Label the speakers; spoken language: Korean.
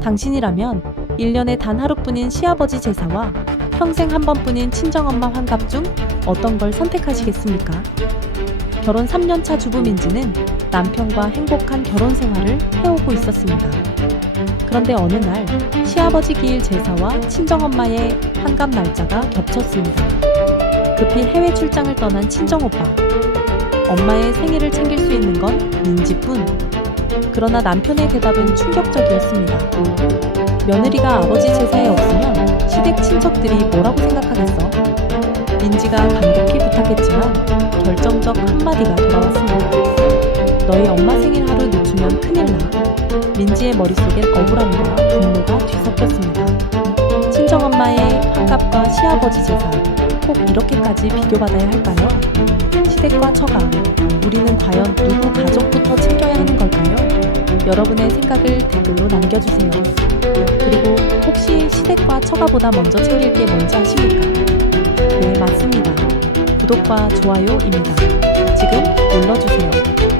Speaker 1: 당신이라면 1년에 단 하루뿐인 시아버지 제사와 평생 한 번뿐인 친정엄마 환갑 중 어떤 걸 선택하시겠습니까? 결혼 3년차 주부 민지는 남편과 행복한 결혼 생활을 해오고 있었습니다. 그런데 어느 날 시아버지 기일 제사와 친정엄마의 환갑 날짜가 겹쳤습니다. 급히 해외 출장을 떠난 친정오빠. 엄마의 생일을 챙길 수 있는 건 민지뿐. 그러나 남편의 대답은 충격적이었습니다. 며느리가 아버지 제사에 없으면 시댁 친척들이 뭐라고 생각하겠어? 민지가 간곡히 부탁했지만 결정적 한마디가 돌아왔습니다. 너희 엄마 생일 하루 늦추면 큰일 나. 민지의 머릿속엔 억울함과 분노가 뒤섞였습니다. 친정엄마의 환갑과 시아버지 제사, 꼭 이렇게까지 비교받아야 할까요? 시댁과 처가, 우리는 과연 누구 가족부터 챙겨야 하는 걸까요? 여러분의 생각을 댓글로 남겨주세요. 그리고 혹시 시댁과 처가보다 먼저 챙길 게 뭔지 아십니까? 네, 맞습니다. 구독과 좋아요입니다. 지금 눌러주세요.